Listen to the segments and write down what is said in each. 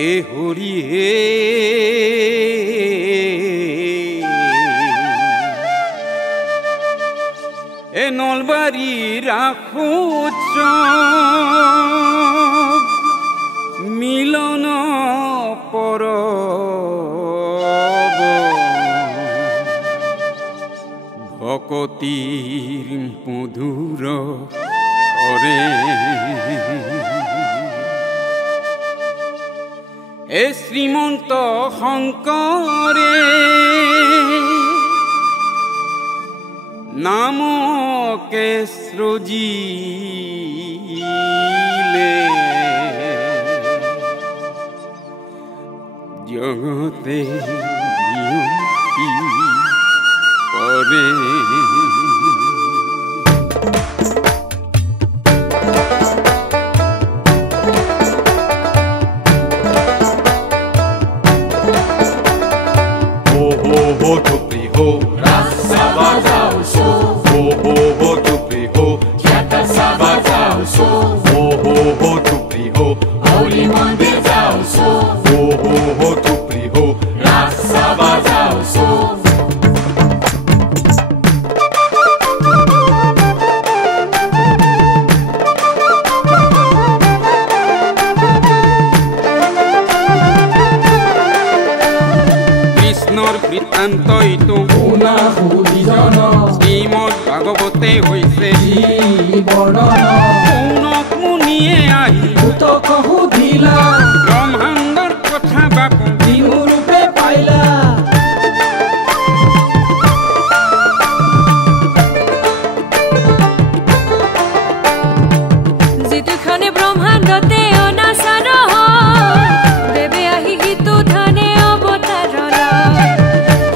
এ হরি এ নলবাড়ি রাখো মিলন পরব ভকতির মধুর করে এ শ্রীমন্ত শঙ্করে নামকে সৃজিলে জগতে নিয়তি করে শ্রীমদ ভাগবতে হইছে মুনিয়ে আহি ব্ৰহ্মাণ্ডৰ কথা বাপু বিহুৰূপে পাইলা যিটোখানে ব্ৰহ্মাণ্ডতে অনাচাৰ দেৱে আহি হিতু ধানে অৱতাৰ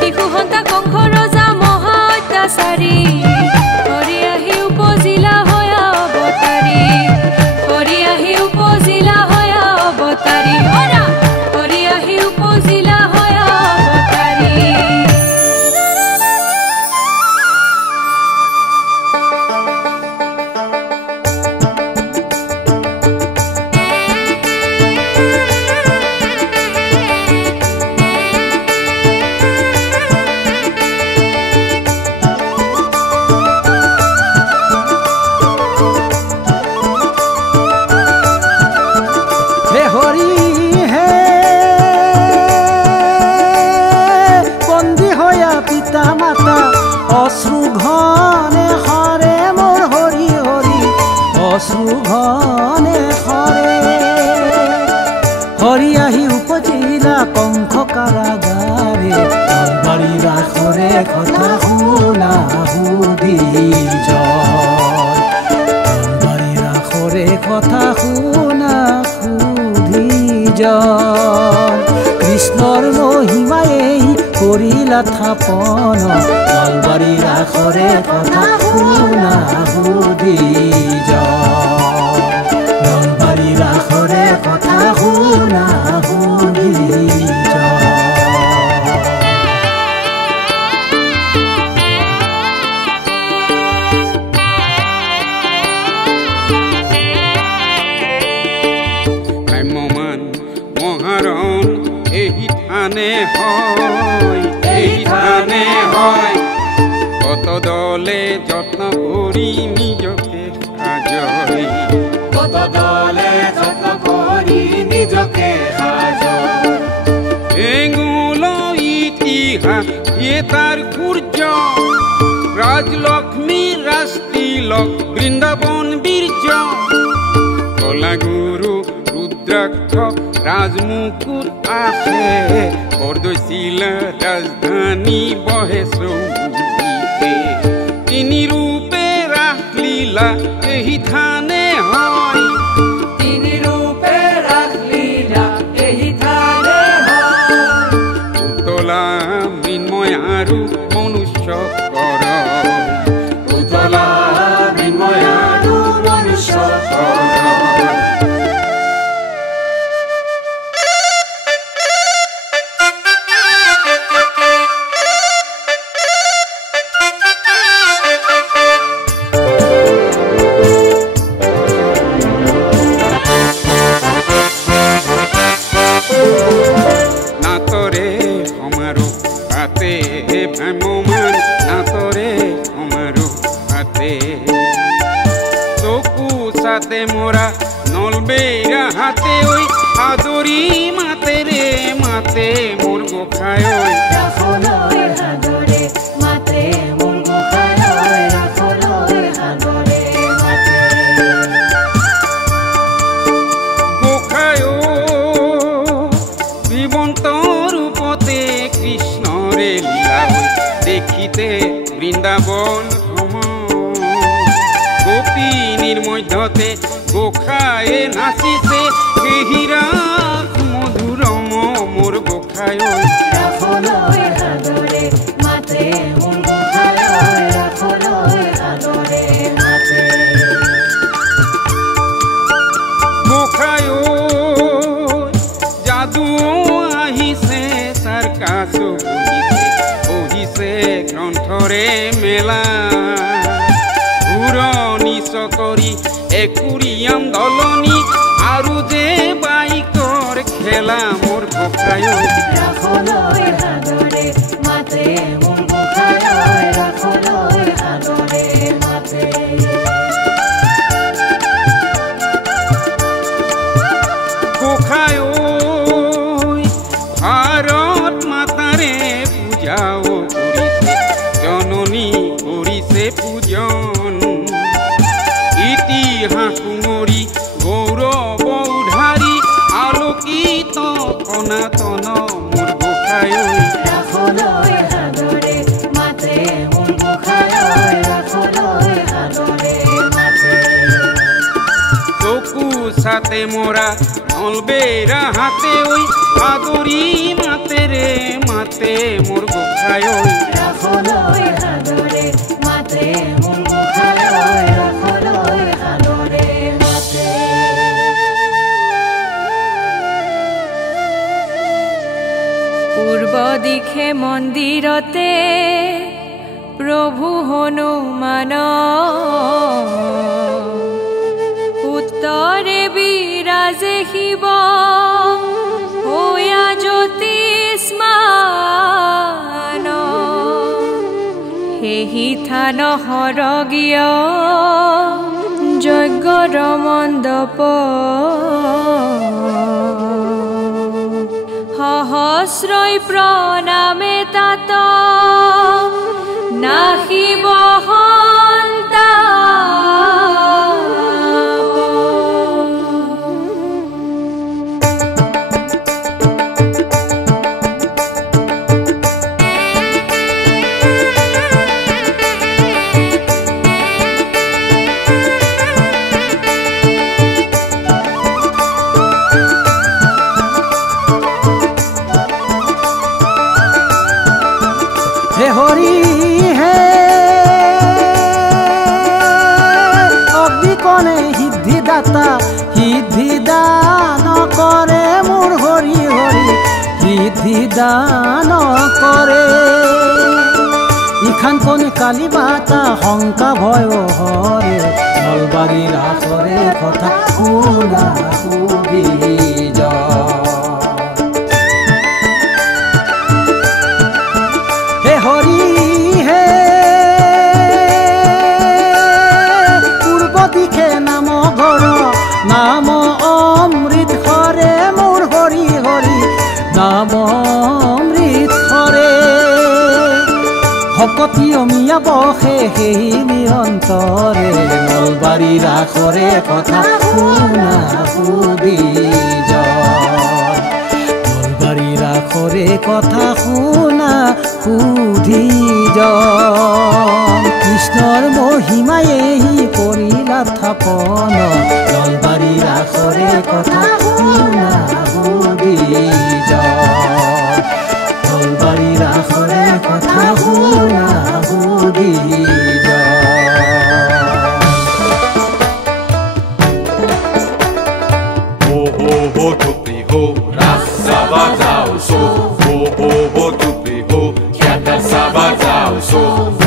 শিশু সন্তা কংস ৰজা মহা অত্যাচাৰী হৰি আহি উপজিলা হয় অৱতাৰী হৰি আহি উপজিলা হয় অৱতাৰী হৰি আহি উপজিলা হয় অৱতাৰী অশ্রুঘনে হরে মোর হরি হরি অশ্রুঘনে হরে হরি আহি উপজিলা কংস কারাগারে নলবাড়ি রাখরে কথা শুনা সুধি নলবাড়ি রাখরে কথা শুনা সুধি কৃষ্ণর মহিমায়ে কৰিলা থাপন নলবাড়ি ৰাখৰে কথা শুনা সুধি নলবাড়ি ৰাখৰে কথা শুনা সুধি ভ্ৰাম্যমান মহাৰণ এই থানে হয় কত দলে যত্ন করি নিজকে সাজয় কত দলে যত্ন করি নিজকে সাজয় এগুল ইতিহাস এ তার সূর্য রাজলক্ষ্মী রাজতিলক বৃন্দাবন বীর্য কলাগুরু রুদ্রাক্ষ রাজমুকুট আছে বরদশিলা রাজধানী বহে সৌদিতে তিনি রূপে রাখলীলা এই থানে হয় তিনি রূপে রাখলীলা এই থানে হয় উতলা মৃন্ময় আৰু মনুষ্য কৰ উতলা মৃন্ময় আৰু মনুষ্য কৰ হাতে ভ্রাম্যমান নাতরে আমারো হাতে চকু সাথে মোরা নলবেইরা হাতে ওই আদরি মাতে রে মাতে মোর গোখায় দেখিতে বৃন্দাবন গোপিনীর মধ্যতে গোখায়ে নাচিছে হিরা মধুরম মোর গোখায় গোখায় যাদু আহিছে সার্কাস গ্রন্থরে মেলা ঘুরনি সকরি একুরিয়াম দলনি আরু যে বাইকর খেলা মোর গোখায় গোখায় ভারত মাতারে পূজাও জননী করিছে পূজন ইতিহাস কুমরি গৌরব উধারি আলোকিত সনাতন মোর গোখায় চকু সাথে মোরা নলবেইরা হাতে ওই আদরি মাতে রে মাতে মোর গোখায় পূর্ব দিশে মন্দিৰতে প্ৰভু হনুমান উত্তৰে বিৰাজে শিৱ হৈয়া জ্যোতিষ্মান সেহি থান সৰগীয় যজ্ঞৰ মণ্ডপ সহস্ৰই প্ৰণামে তাত নাহিব হে হৰি হে অগ্নিকণে সিদ্ধিদাতা সিদ্ধিদান কৰে মোৰ হৰি হৰি সিদ্ধিদান কৰে ইখান কণে কালি বাতা শংকা ভয় হৰে নলবাৰীৰ আখৰে কথা শুনা শুনি হরি হে পূর্ব দিশে নাম ঘর নাম অমৃত হরে মোর হরি হরি নাম অমৃত হরে ভকতি অমিয়া বসে সেই নিয়ন্তরে নলবাৰীৰ আখৰে কথা শুনা সুধি নলবাৰীৰ আখৰে কথা শুনা সুধি কৃষ্ণৰ মহিমায়ে কৰিলা থাপন নলবাৰীৰ আখৰে কথা শুনা সুধি নলবাৰীৰ আখৰে কথা শুনা সুধি Sabadão, sou, oh, oh, oh, tu pegou, que até sabadão, sou.